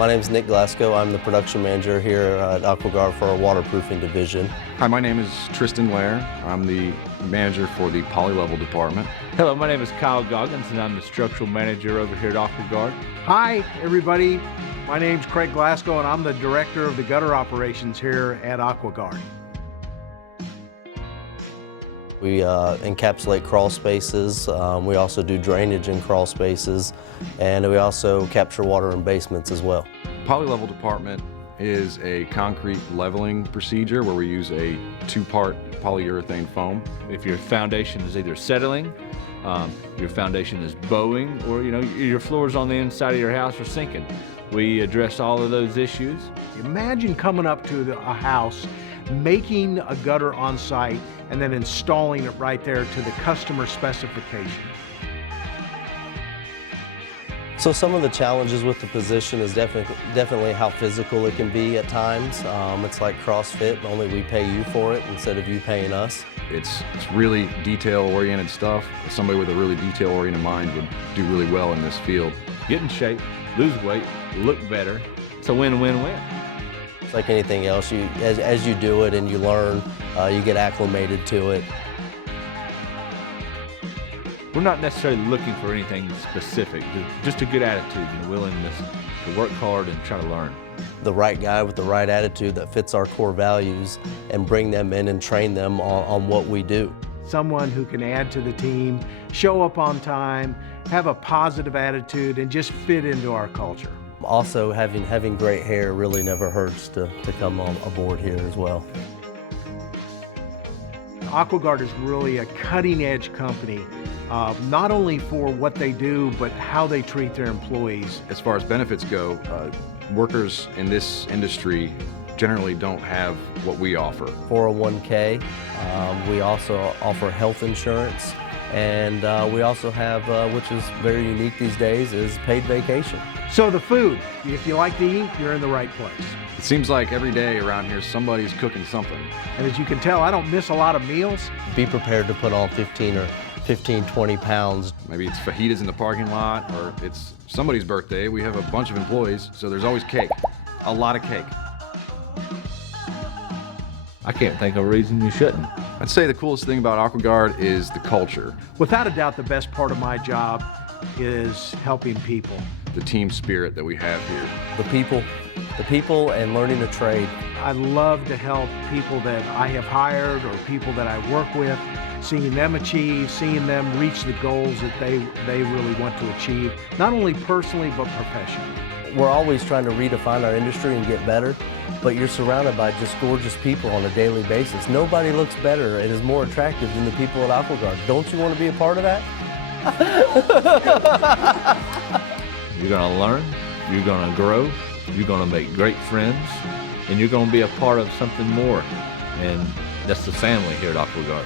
My name is Nick Glasgow. I'm the production manager here at AquaGuard for our waterproofing division. Hi, my name is Tristan Lair. I'm the manager for the poly-level department. Hello, my name is Kyle Goggins and I'm the structural manager over here at AquaGuard. Hi everybody, my name's Craig Glasgow and I'm the director of the gutter operations here at AquaGuard. We encapsulate crawl spaces, we also do drainage in crawl spaces, and we also capture water in basements as well. Poly-level department is a concrete leveling procedure where we use a two-part polyurethane foam. If your foundation is either settling, your foundation is bowing, or your floors on the inside of your house are sinking, we address all of those issues. Imagine coming up to a house, making a gutter on site, and then installing it right there to the customer specification. So some of the challenges with the position is definitely how physical it can be at times. It's like CrossFit, only we pay you for it instead of you paying us. It's really detail-oriented stuff. Somebody with a really detail-oriented mind would do really well in this field. Get in shape, lose weight, look better. It's a win-win-win. It's like anything else, as you do it and you learn, you get acclimated to it. We're not necessarily looking for anything specific, just a good attitude and a willingness to work hard and try to learn. The right guy with the right attitude that fits our core values and bring them in and train them on what we do. Someone who can add to the team, show up on time, have a positive attitude, and just fit into our culture. Also, having great hair really never hurts to come on aboard here as well. AquaGuard is really a cutting-edge company, not only for what they do, but how they treat their employees. As far as benefits go, workers in this industry generally don't have what we offer. 401k, we also offer health insurance, and we also have, which is very unique these days, is paid vacation. So the food, if you like to eat, you're in the right place. It seems like every day around here somebody's cooking something. And as you can tell, I don't miss a lot of meals. Be prepared to put on 15, 20 pounds. Maybe it's fajitas in the parking lot, or it's somebody's birthday. We have a bunch of employees, so there's always cake. A lot of cake. I can't think of a reason you shouldn't. I'd say the coolest thing about AquaGuard is the culture. Without a doubt, the best part of my job is helping people. The team spirit that we have here. The people and learning a trade. I love to help people that I have hired or people that I work with, seeing them achieve, seeing them reach the goals that they really want to achieve, not only personally, but professionally. We're always trying to redefine our industry and get better, but you're surrounded by just gorgeous people on a daily basis. Nobody looks better and is more attractive than the people at AquaGuard. Don't you want to be a part of that? You're going to learn, you're going to grow, you're going to make great friends, and you're going to be a part of something more. And that's the family here at AquaGuard.